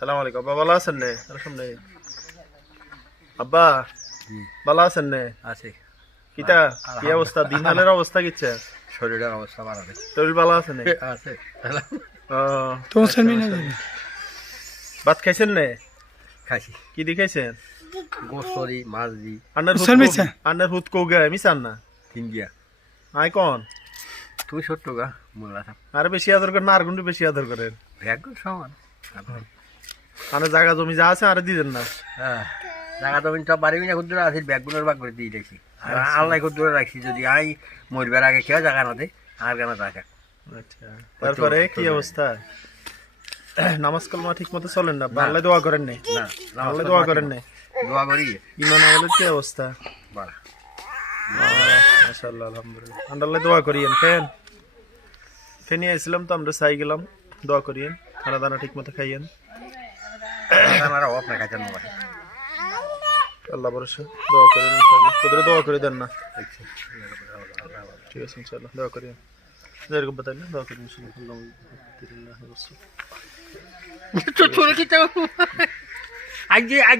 সালাম আলাইকুম আব্বা ভালো আছেন নে? আব্বা ভালো আছেন নে? আছে। কিতা? কি অবস্থা? দিন হালের অবস্থা কিচ্ছে? শরীরের অবস্থা বাড়াবে শরীর ভালো আছে নে? আছে। না যাবে ভাত খাইছেন নে? খাইছি। কি দি খাইছেন? গোস্তরি মাছ দি। আন্নার হুত আন্নার হুত কো গে মিছান না আই কোন? তুই ছোট্ট গা মোল্লা আরে বেশি আদর করেন না আর গুন্ডু বেশি আদর করেন? ব্যাগ সমান। আনে জায়গা জমি যা আছে আরে দিবেন না। হ্যাঁ। জায়গা তো সব বাড়ি মিনা কুদ্দুরে আছে ব্যাগগুলোর বাগ করে দিয়ে দিয়েছি। আর আল্লাহ কুদ্দুরে রাখছি যদি আই মরবার আগে খেয়ে জায়গা না দে আর কেন টাকা আচ্ছা। তারপরে কি অবস্থা? নামাজ কালমা ঠিক মতো চলেন না? আল্লাহ দোয়া করেন নাই না আল্লাহ দোয়া করেন নাই দোয়া করি। ইমান আমলের কি অবস্থা? বাড়া মাশাআল্লাহ আলহামদুলিল্লাহ। আল্লাহ দোয়া করিয়েন ফেন ফেনি আইছিলাম তো আমরা চাই গেলাম। দোয়া করিয়েন খানা দানা ঠিক মতো খাইয়েন। আমার অফ না খাইতেন মোবাইল আল্লাহ ভরসা, দোয়া করেন ইনশাআল্লাহ। তোদের দোয়া করে দেন না। ঠিক আছে ইনশাআল্লাহ, দোয়া করেন। যেরকম বাতাইলেন দোয়া করেন ইনশাআল্লাহ। আল্লাহ আজ